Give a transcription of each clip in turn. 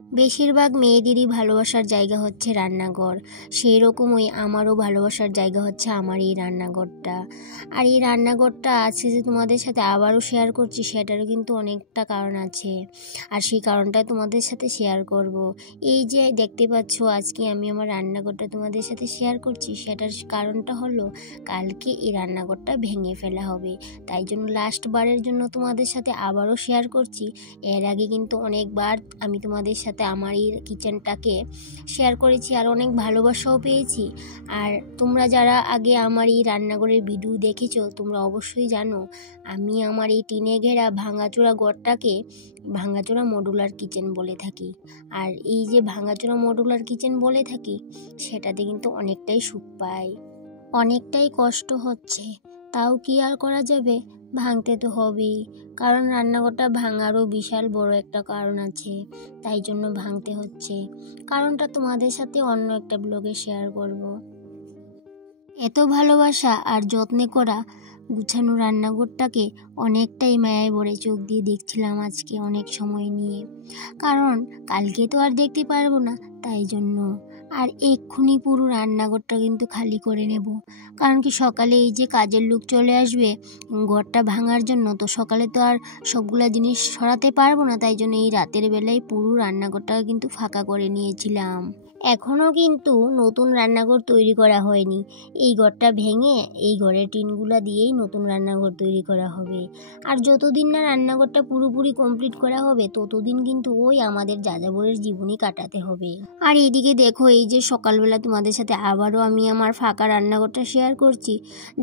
বেশিরভাগ মেয়েদেরই ভালোবাসার জায়গা হচ্ছে রান্নাঘর, সেই রকমই আমারও ভালোবাসার জায়গা হচ্ছে আমার এই রান্নাঘরটা। আর এই রান্নাঘরটা আজকে যে তোমাদের সাথে আবারও শেয়ার করছি সেটারও কিন্তু অনেকটা কারণ আছে, আর সেই কারণটা তোমাদের সাথে শেয়ার করব। এই যে দেখতে পাচ্ছ আজকে আমি আমার রান্নাঘরটা তোমাদের সাথে শেয়ার করছি, সেটার কারণটা হলো কালকে এই রান্নাঘরটা ভেঙে ফেলা হবে, তাই জন্য লাস্ট বারের জন্য তোমাদের সাথে আবারও শেয়ার করছি। এর আগে কিন্তু অনেকবার আমি তোমাদের সাথে আমার এই কিচেনটাকে শেয়ার করেছি আর অনেক ভালোবাসাও পেয়েছি। আর তোমরা যারা আগে আমার এই রান্নাঘরের ভিডিও দেখেছো তোমরা অবশ্যই জানো আমি আমার এই টিনে ঘেরা ভাঙাচোরা ঘরটাকে ভাঙাচোরা মডুলার কিচেন বলে থাকি। আর এই যে ভাঙাচোরা মডুলার কিচেন বলে থাকি সেটাতে কিন্তু অনেকটাই সুখ পাই, অনেকটাই কষ্ট হচ্ছে, তাও কি আর করা যাবে, ভাঙতে তো হবেই। কারণ রান্নাঘরটা ভাঙারও বিশাল বড় একটা কারণ আছে, তাই জন্য ভাঙতে হচ্ছে। কারণটা তোমাদের সাথে অন্য একটা ব্লগে শেয়ার করব। এত ভালোবাসা আর যত্নে করা গুছানো রান্নাঘরটাকে অনেকটাই মায়ায় ভরে চোখ দিয়ে দেখছিলাম আজকে অনেক সময় নিয়ে, কারণ কালকে তো আর দেখতে পারবো না, তাই জন্য। আর এক্ষুনি পুরো রান্নাঘরটা কিন্তু খালি করে নেব, কারণ কি সকালে এই যে কাজের লোক চলে আসবে ঘরটা ভাঙার জন্য, তো সকালে তো আর সবগুলা জিনিস সরাতে পারবো না, তাই জন্য এই রাতের বেলায় পুরো রান্নাঘরটা কিন্তু ফাঁকা করে নিয়েছিলাম। এখনও কিন্তু নতুন রান্নাঘর তৈরি করা হয়নি, এই ঘরটা ভেঙে এই ঘরের টিনগুলা দিয়েই নতুন রান্নাঘর তৈরি করা হবে। আর যতদিন না রান্নাঘরটা পুরোপুরি কমপ্লিট করা হবে ততদিন কিন্তু ওই আমাদের যাযাবরের জীবনই কাটাতে হবে। আর এইদিকে দেখো এই যে সকালবেলা তোমাদের সাথে আবারও আমি আমার ফাঁকা রান্নাঘরটা শেয়ার করছি।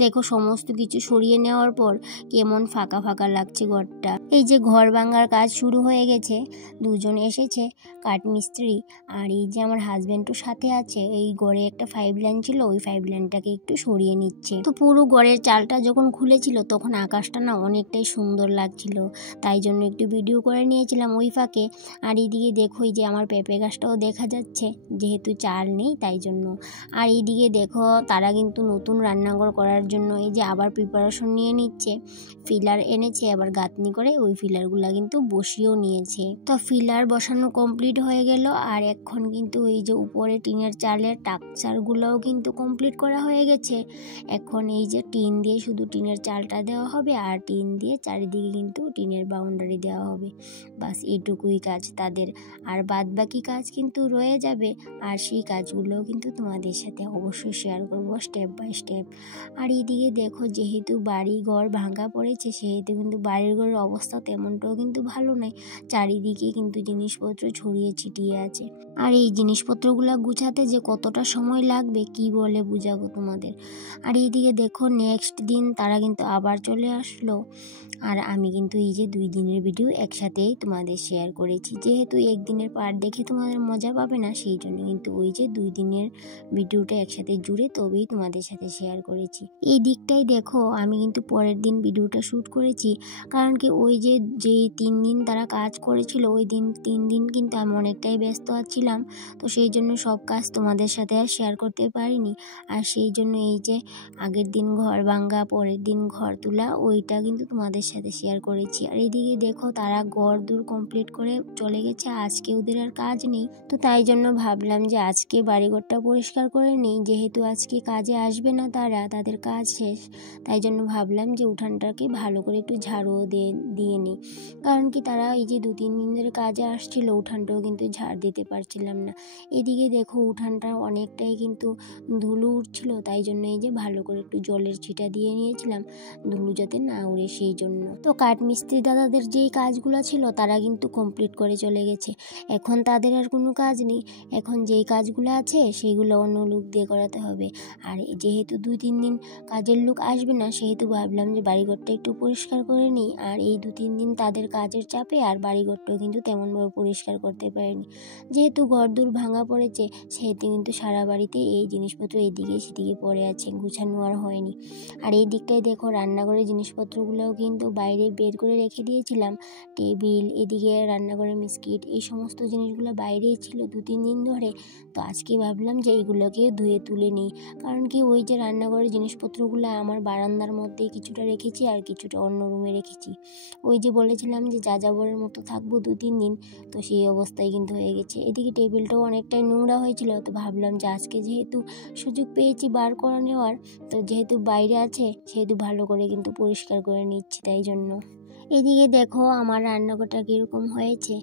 দেখো সমস্ত কিছু সরিয়ে নেওয়ার পর কেমন ফাঁকা ফাঁকা লাগছে ঘরটা। এই যে ঘর ভাঙার কাজ শুরু হয়ে গেছে, দুজন এসেছে কাঠমিস্ত্রি, আর এই যে আমার হাজবেন্ডও সাথে আছে। এই ঘরে একটা 5 লাইন ছিল, ওই 5 লাইনটাকে একটু সরিয়ে নিচ্ছে। তো পুরো ঘরের চালটা যখন খুলেছিল তখন আকাশটা না অনেকটাই সুন্দর লাগছিল, তাই জন্য একটু ভিডিও করে নিয়েছিলাম ওই ফাঁকে। আর এইদিকে দেখো এই যে আমার পেঁপে গাছটাও দেখা যাচ্ছে, যেহেতু চাল নেই তাই জন্য। আর এইদিকে দেখো তারা কিন্তু নতুন রান্নাঘর করার জন্য এই যে আবার প্রিপারেশন নিয়ে নিচ্ছে, ফিলার এনেছে, আবার গাঁথনি করে ওই ফিলারগুলা কিন্তু বসিয়েও নিয়েছে। তো ফিলার বসানো কমপ্লিট হয়ে গেল, আর এখন কিন্তু এই যে উপরে টিনের চালের টাকচারগুলোও কিন্তু কমপ্লিট করা হয়ে গেছে। এখন এই যে টিন দিয়ে শুধু টিনের চালটা দেওয়া হবে, আর টিন দিয়ে চারিদিকে কিন্তু টিনের বাউন্ডারি দেওয়া হবে, বাস এইটুকুই কাজ তাদের। আর বাদ বাকি কাজ কিন্তু রয়ে যাবে, আর সেই কাজগুলোও কিন্তু তোমাদের সাথে অবশ্যই শেয়ার করব স্টেপ বাই স্টেপ। আর এইদিকে দেখো যেহেতু বাড়ি ঘর ভাঙা পড়েছে সেহেতু কিন্তু বাড়ির ঘরের অবস্থা তেমনটাও কিন্তু ভালো নয়, চারিদিকে কিন্তু জিনিসপত্র ছড়িয়ে ছিটিয়ে আছে। আর এই জিনিসপত্রগুলো গুছাতে যে কতটা সময় লাগবে কি বলে বুঝাবো তোমাদের। আর এইদিকে দেখো নেক্সট দিন তারা কিন্তু আবার চলে আসলো, আর আমি কিন্তু এই যে 2 দিনের ভিডিও একসাথেই তোমাদের শেয়ার করেছি, যেহেতু একদিনের পার্ট দেখে তোমাদের মজা পাবে না, সেই জন্য কিন্তু ওই যে 2 দিনের ভিডিওটা একসাথে জুড়ে তবেই তোমাদের সাথে শেয়ার করেছি। এই দিকটাই দেখো আমি কিন্তু পরের দিন ভিডিওটা শ্যুট করেছি, কারণ কি ওই যে 3 দিন তারা কাজ করেছিল ওই 3 দিন কিন্তু আমি অনেকটাই ব্যস্ত ছিলাম, তো সেই জন্য সব কাজ তোমাদের সাথে আর শেয়ার করতে পারিনি। আর সেই জন্য এই যে আগের দিন ঘর ভাঙা পরের দিন ঘর তোলা ওইটা কিন্তু তোমাদের সাথে শেয়ার করেছি। আর এইদিকে দেখো তারা ঘর দূর কমপ্লিট করে চলে গেছে, আজকে ওদের আর কাজ নেই, তো তাই জন্য ভাবলাম যে আজকে বাড়িঘরটা পরিষ্কার করে নিই, যেহেতু আজকে কাজে আসবে না তারা, তাদের কাজ শেষ, তাই জন্য ভাবলাম যে উঠানটাকে ভালো করে একটু ঝাড়ুও দিয়ে নিই। কারণ কি তারা এই যে 2-3 দিন ধরে কাজে আসছিল উঠানটাও কিন্তু ঝাড় দিতে পারছিলাম না। এদিকে দেখো উঠানটা অনেকটাই কিন্তু ধুলো উঠছিল, তাই জন্য এই যে ভালো করে একটু জলের ছিটা দিয়ে নিয়েছিলাম ধুলো যাতে না উড়ে, সেই জন্য। তো কাঠমিস্ত্রি দাদাদের যেই কাজগুলো ছিল তারা কিন্তু কমপ্লিট করে চলে গেছে, এখন তাদের আর কোনো কাজ নেই, এখন যেই কাজগুলো আছে সেইগুলো অন্য লোক দিয়ে করাতে হবে। আর যেহেতু 2-3 দিন কাজের লোক আসবে না সেহেতু ভাবলাম যে বাড়িঘরটা একটু পরিষ্কার করে নিই। আর এই 2-3 দিন তাদের কাজের চাপে আর বাড়িঘরটাও কিন্তু তেমনভাবে পরিষ্কার করতে পারিনি, যেহেতু ঘরদোর ভাঙা পড়েছে সেহেতু কিন্তু সারা বাড়িতে এই জিনিসপত্র এদিকে সেদিকে পড়ে আছে, গুছানো আর হয়নি। আর এই দিকটায় দেখো রান্নাঘরের জিনিসপত্রগুলোও কিন্তু বাইরে বের করে রেখে দিয়েছিলাম, টেবিল, এদিকে রান্নাঘরের বিস্কিট, এই সমস্ত জিনিসগুলো বাইরেই ছিল 2-3 দিন ধরে, তো আজকে ভাবলাম যে এইগুলোকে ধুয়ে তুলে নিই, কারণ কি ওই যে রান্নাঘরের জিনিসপত্রগুলো আমার বারান্দার মধ্যে কিছুটা রেখেছি আর কিছুটা অন্য রুমে রেখেছি। ওই যে বলেছিলাম যে যাযাবরের মতো থাকবো 2-3 দিন, তো সেই অবস্থায় কিন্তু হয়ে গেছে। এদিকে টেবিলটাও অনেকটাই নোংরা হয়েছিল, তো ভাবলাম যে আজকে যেহেতু সুযোগ পেয়েছি বার করে নেওয়ার, তো যেহেতু বাইরে আছে সেহেতু ভালো করে কিন্তু পরিষ্কার করে নিচ্ছি তাই জন্য। এদিকে দেখো আমার রান্নাঘরটা কীরকম হয়েছে।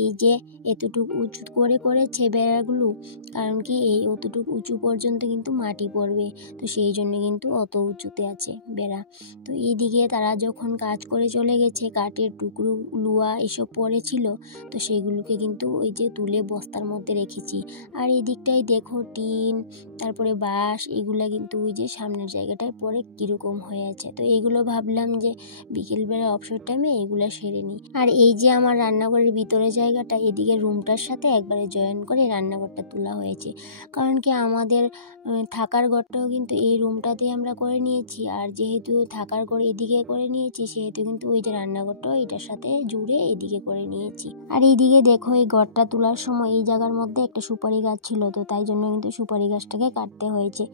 এই যে এতটুকু উঁচু করে করেছে বেড়াগুলো, কারণ কি এই অতটুকু উঁচু পর্যন্ত কিন্তু মাটি পড়বে, তো সেই জন্য কিন্তু অত উঁচুতে আছে বেড়া। তো এইদিকে তারা যখন কাজ করে চলে গেছে, কাঠের টুকরো লুয়া এসব পড়েছিল, তো সেগুলোকে কিন্তু ওই যে তুলে বস্তার মধ্যে রেখেছি। আর এই দিকটাই দেখো টিন, তারপরে বাঁশ, এগুলা কিন্তু ওই যে সামনের জায়গাটায় পরে কীরকম হয়ে আছে। তো এইগুলো ভাবলাম যে বিকেলবেলা অবসর টাইমে এগুলো সেরে নিই। আর এই যে আমার রান্নাঘরের ভিতরে জায়গাটা, এদিকে রুমটার সাথে একবারে জয়েন করে রান্নাঘরটা তোলা হয়েছে, কারণ কি আমাদের থাকার ঘরটাও কিন্তু এই রুমটাতেই আমরা করে নিয়েছি। আর যেহেতু থাকার ঘর এদিকে করে নিয়েছি, সেহেতু কিন্তু ওই যে রান্নাঘরটাও এটার সাথে জুড়ে এদিকে করে নিয়েছি। আর এইদিকে দেখো এই ঘরটা তোলার সময় এই জায়গার মধ্যে একটা সুপারি গাছ ছিল, তো তাই জন্য কিন্তু সুপারি গাছটাকে কাটতে হয়েছে।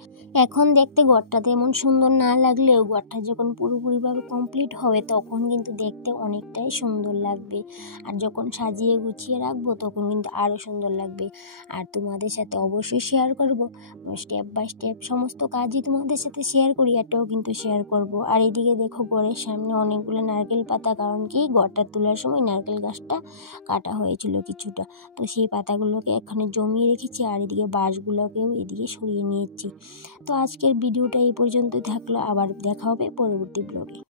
এখন দেখতে ঘরটাতে এমন সুন্দর না লাগলেও ঘরটা যখন পুরোপুরিভাবে কমপ্লিট হবে তখন কিন্তু দেখতে অনেকটাই সুন্দর লাগবে। আর যখন সাজিয়ে গুছিয়ে রাখবো তখন কিন্তু আরও সুন্দর লাগবে। আর তোমাদের সাথে অবশ্যই শেয়ার করব, স্টেপ বাই স্টেপ সমস্ত কাজই তোমাদের সাথে শেয়ার করি, এটাও কিন্তু শেয়ার করব। আর এদিকে দেখো ঘরের সামনে অনেকগুলো নারকেল পাতা, কারণ কি ঘরটা তোলার সময় নারকেল গাছটা কাটা হয়েছিল কিছুটা, তো সেই পাতাগুলোকে এখানে জমিয়ে রেখেছি। আর এদিকে বাঁশগুলোকেও এদিকে সরিয়ে নিয়েছি। তো আজকের ভিডিওটা এই পর্যন্তই থাকলো, আবার দেখা হবে পরবর্তী ব্লগে।